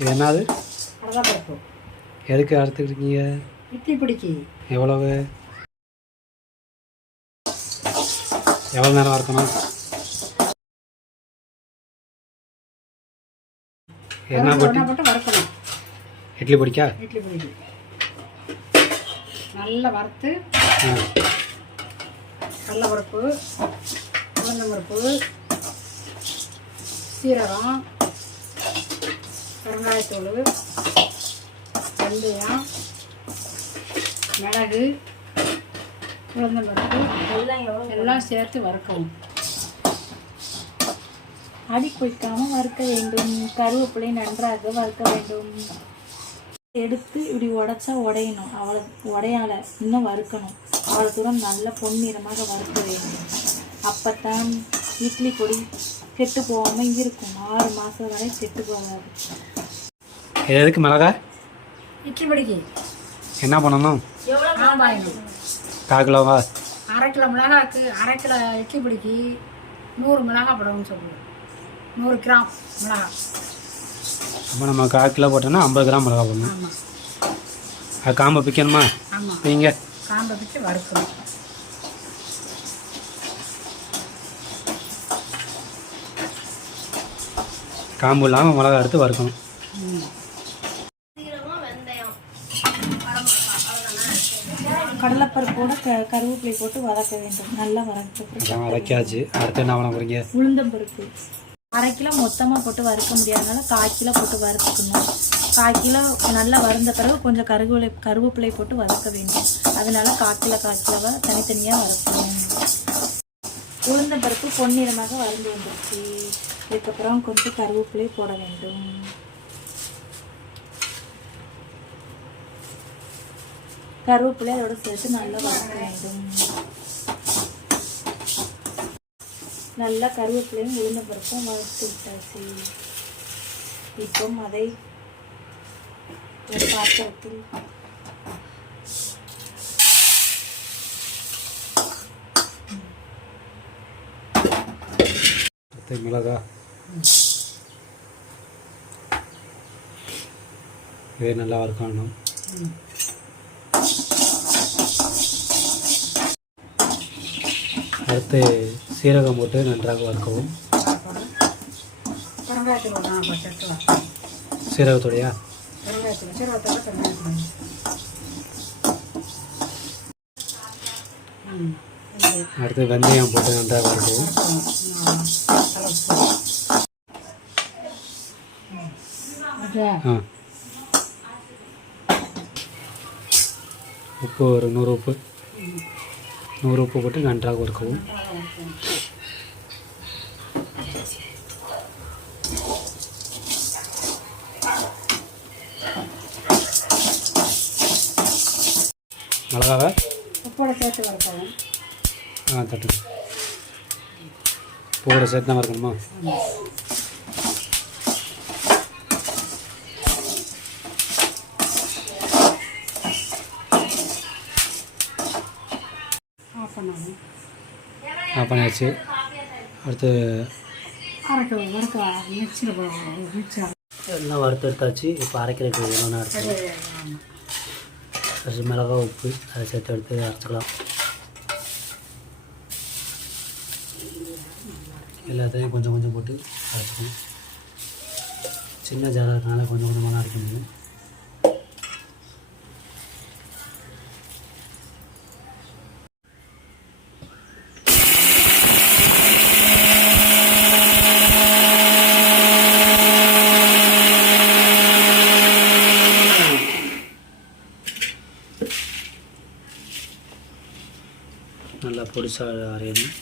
இது என்னது? கடலைப்பருப்பு. எதுக்கு அறுத்துக்கிட்டீங்க? இட்லி பிடிக்கி. எவ்வளோ நேரம் வறுக்கணும்? என்ன போட்டு வறுக்கணும்? இட்லி பிடிக்கா? இட்லி பிடிக்கி நல்லா வறுத்து கடலைப்பருப்பு, உளுந்தம்பருப்பு, சீரகம், பெருங்காயத்தூள், வெந்தயம், மிளகு, உளுந்தம்பருப்பு எல்லாம் சேர்த்து வறுக்கவும். அடி கொய்க்காமல் வறுக்க வேண்டும். கருவேப்பிலை நன்றாக வறுக்க வேண்டும். எடுத்து இப்படி உடைச்சா உடையணும். அவ்வளோ உடையால இன்னும் வறுக்கணும். அவ்வளோ தூரம் நல்ல பொன்னிறமாக வறுக்க வேண்டும். அப்போத்தான் இட்லி பொடி கெட்டு போகாமல் இருக்கும். 6 மாதம் வரை கெட்டு போகாது. எதுக்கு மிளகா? இட்லி பொடிக்கு என்ன பண்ணணும்? ஆமாம், 1/4 கிலோவா? 1/2 கிலோ மிளகாக்கு 1/2 கிலோ இட்லி பொடிக்கு 100 மிளகா போடணும்னு சொல்லுவோம். 100 கிராம் மிளகா. அப்போ நம்ம 1/4 கிலோ போட்டோம்னா 50 கிராம் மிளகா போடணும். ஆமாம். அது காம்பை பிக்கணுமா? ஆமாம், நீங்கள் காம்பை பிச்சு வறுக்கணும். காம்பு இல்லாமல் மிளகா எடுத்து வறுக்கணும். கடலைப்பருப்போட கருவேப்பிலை போட்டு வதக்க வேண்டும். நல்லா வதக்காச்சு. அடுத்து என்ன பண்ண போகிறீங்க? உளுந்தம்பருப்பு 1/2 கிலோ மொத்தமாக போட்டு வறுக்க முடியாதனால 1/4 கிலோ போட்டு வறுத்துக்கணும். 1/4 கிலோ நல்லா வறுந்த பிறகு கொஞ்சம் கருவேப்பிலை போட்டு வதக்க வேண்டும். அதனால 1/4 கிலோவாக தனித்தனியாக வறுக்கணும். உளுந்தம்பருப்பு பொன்னிறமாக வறுந்து வந்துருச்சு. இதுக்கப்புறம் கொஞ்சம் கருவேப்பிலை போட வேண்டும். கருவேப்பிலை அதோட சேர்த்து நல்லா வதக்க வேண்டும். நல்லா கருவேப்பிலையும் உளுந்தம்பருப்பும் வறுத்து விட்டாச்சு. இப்போ அதை ஒரு பாத்திரத்தில் மிளகா இதே நல்லா வறுக்கணும். அடுத்து சீரகம் போட்டு நன்றாக வறுக்கவும். சீரகத்தோடையா? அடுத்து வெந்தயம் போட்டு நன்றாக வறுக்கவும். உப்பு ஒரு 100 உப்பு போட்டு நன்றாக வறுக்கவும். மிளகாவை உப்போட சேர்த்து வறுக்கவும். தட்டு உப்போட சேர்த்து தான் வறுக்கணுமா? ஆஃப் பண்ணியாச்சு. அடுத்து எல்லாம் வறுத்து எடுத்தாச்சு. இப்போ அரைக்கிறதுக்கு எவ்வளோனா எடுத்து மிளகா உப்பு அதை சேர்த்து எடுத்து அரைச்சிக்கலாம். எல்லாத்தையும் கொஞ்சம் கொஞ்சம் போட்டு அரைச்சிக்கணும். சின்ன ஜாராக இருக்கனால கொஞ்சம் கொஞ்சமாக அரைக்க முடியும். நல்லா பொடிசாக அரையணும்.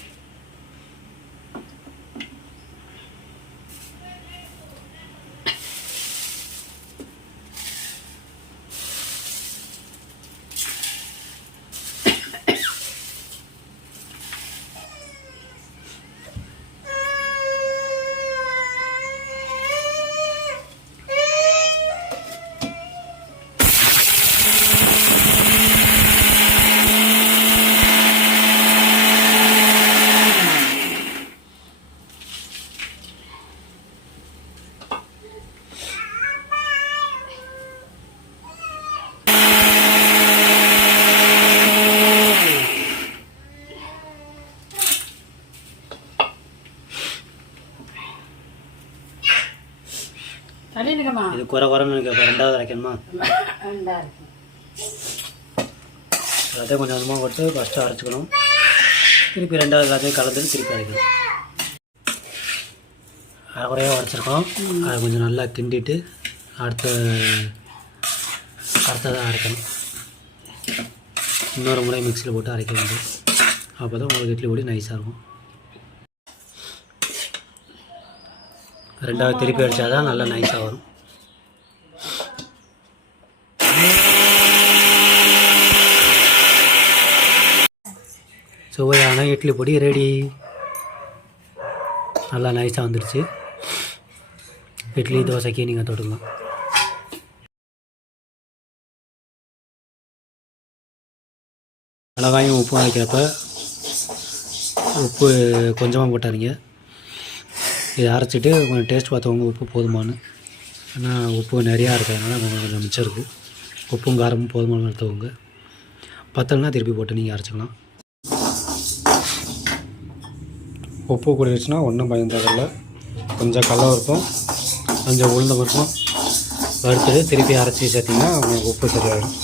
தள்ளி நிற்கமா இது குறைன்னு எனக்கு இப்போ 2வது அரைக்கணுமா? ரெண்டா இருக்கும். எல்லாத்தையும் கொஞ்சம் கொஞ்சமாக போட்டு ஃபஸ்ட்டு அரைச்சிக்கணும். திருப்பி 2வது எல்லாத்தையும் கலந்துட்டு திருப்பி அரைக்கணும். அரைக்குறையாக உரைச்சிருக்கோம். அதை கொஞ்சம் நல்லா கிண்டிட்டு அடுத்ததாக அரைக்கணும். இன்னொரு முறை மிக்சியில் போட்டு அரைக்க வேண்டும். அப்போ தான் உங்களுக்கு இட்லி பொடி நைஸாக இருக்கும். 2வது திருப்பி அடித்தா தான் நல்லா நைஸாக வரும். சுவையான இட்லி பொடி ரெடி. நல்லா நைஸாக வந்துடுச்சு. இட்லி தோசைக்கு நீங்கள் தொட்டுக்கலாம். மிளகாயும் உப்பும் வைக்கிறப்ப உப்பு கொஞ்சமாக போட்டாதீங்க. இதை அரைச்சிட்டு கொஞ்சம் டேஸ்ட் பார்த்தவங்க உப்பு போதுமானு. ஏன்னா உப்பு நிறையா இருக்கிறதுனால கொஞ்சம் மிச்சம் இருக்குது. உப்பும் காரமும் போதுமான எடுத்தவங்க. பத்தலைனா திருப்பி போட்டு நீங்கள் அரைச்சிக்கலாம். உப்பு கூடிடுச்சுன்னா ஒன்றும் பயம் தேவையில்ல. கொஞ்சம் கடலை பருப்பும் கொஞ்சம் உளுந்த பருப்பும் வறுத்துட்டு திருப்பி அரைச்சி சேர்த்திங்கன்னா உங்களுக்கு உப்பு சரியாயிடும்.